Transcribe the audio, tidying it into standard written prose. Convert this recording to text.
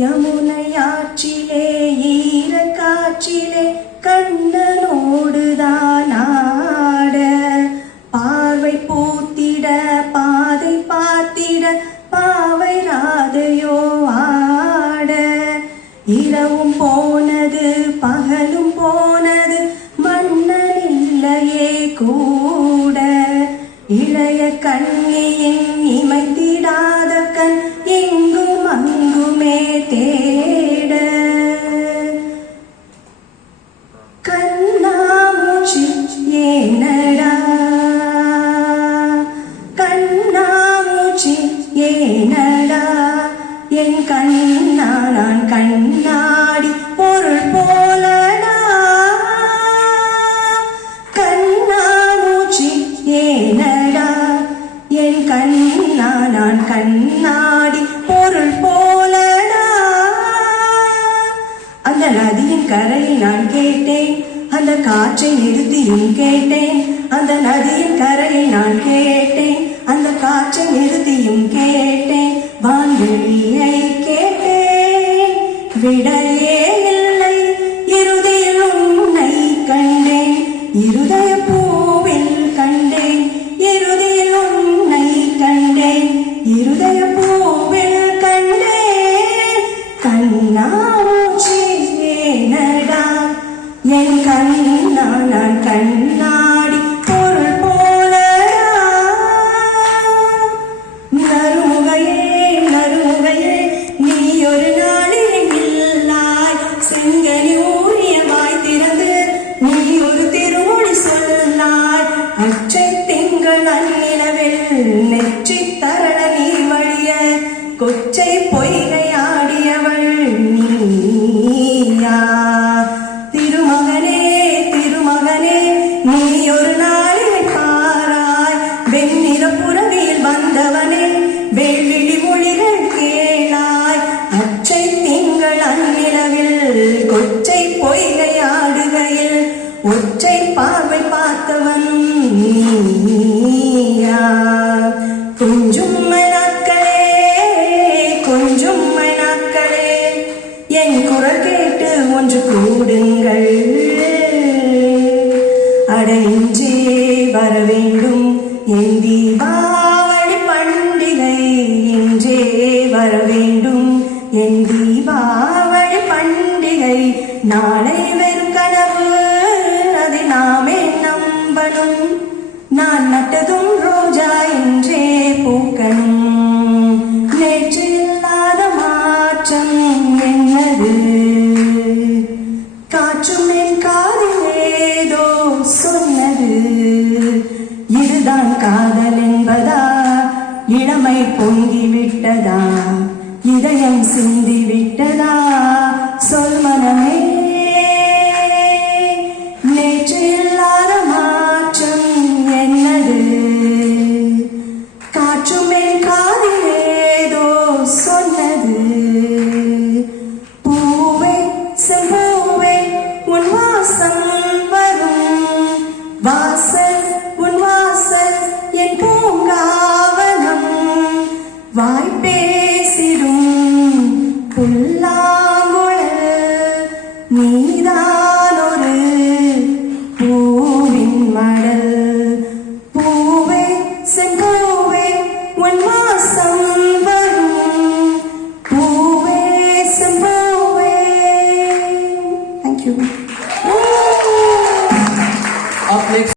யமுனையாற்றிலே ஈரக்காற்றிலே கண்ணனோடுதான் ஆட, பார்வை பூத்திட பாதை பார்த்திட பாவை ராதையோ ஆட. இரவும் போனது பகலும் போனது மன்னன் இல்லையே கூட, இளைய கண்ணியின் இமைத்திடாத கண் எங்கும் அங்குமே தேட. கண்ணாமூச்சி ஏனடா கண்ணாமூச்சி ஏனடா, என் கண்ணா நான் கண்ணாடி பொருள் போலடா. கண்ணாமூச்சி ஏனடா, என் கண்ணா நான் கண்ணாடி பொருள் போலடா. அந்த நதியின் கரையில் நான் கேட்டேன், அந்த காற்றை நிறுத்தியும் கேட்டேன். அந்த நதியின் கரையில் நான் கேட்டேன், அந்த காற்றை நிறுத்தியும் கேட்டேன். வான்வெளியை கேட்டேன், விடையே இல்லை. இறுதியில் உன்னை கண்டேன், இருதய பூவில் கண்டேன். இறுதியில் உன்னை கண்டேன், இருதய பூவில் கண்டேன். கண்ணாமூச்சி ஏனடா, என் கண்ணா நான் கண்ணாடி பொருள் போலடா. நறுமுகையே நறுமுகையே நீ ஒரு நாளில் இல்லாய், செங்கனி ஊறிய வாய் திறந்து நீ ஒரு திருமொழி சொல்லாய். அச்சை திங்கள் அந்நிலவில் நெற்றி தரண நீ வழிய, கொச்சை பொய்கை ஆடியவள் நீயா. திருமகனே திருமகனே நீ ஒரு நாளில் பாராய், வெண்ணிற புறவியில் வந்தவனே வெள்ளிடி மொழிகள் கேளாய். அச்சை திங்கள் அந்நிலவில் கொச்சை பொய்கை ஆடுகையில் ஒற்றை பார்வை பார்த்தவன் நீயா. கொஞ்சம் மனாக்களே கொஞ்சம் மனாக்களே, என் குரல் கேட்டு ஒன்று கூடுங்கள். அட இன்றே வர வேண்டும் என் தீபாவளி பண்டிகை, இன்றே வர வேண்டும் என் தீபாவளி பண்டிகை. நாளை வெறும் கனவு, அதை நாமே நம்பணும். நான் நட்டதும் ரோஜா என்றே பூக்கணும். நேற்று இல்லாத மாற்றம் என்னது, காற்றும் என் காதில் ஏதோ சொன்னது. இதுதான் காதல் என்பதா, இளமை பொங்கி விட்டதா, இதயம் சிந்தி விட்டதா, சொல் மனமே. நேற்று இல்லாத மாற்றம் என்னது, காற்றும் என் காதில் ஏதோ சொன்னது. பூவே செம்பூவே உன் வாசம் வரும், வாசல் உன் வாசல் என் பூங்காவனம். வாய் பேசிடும் புல்லாங்குழல், நீதான் ஒரு பூவின் மடல். பூவே செம்பூவே உன் வாசம் வரும், பூவே செம்பூவே. Thank you.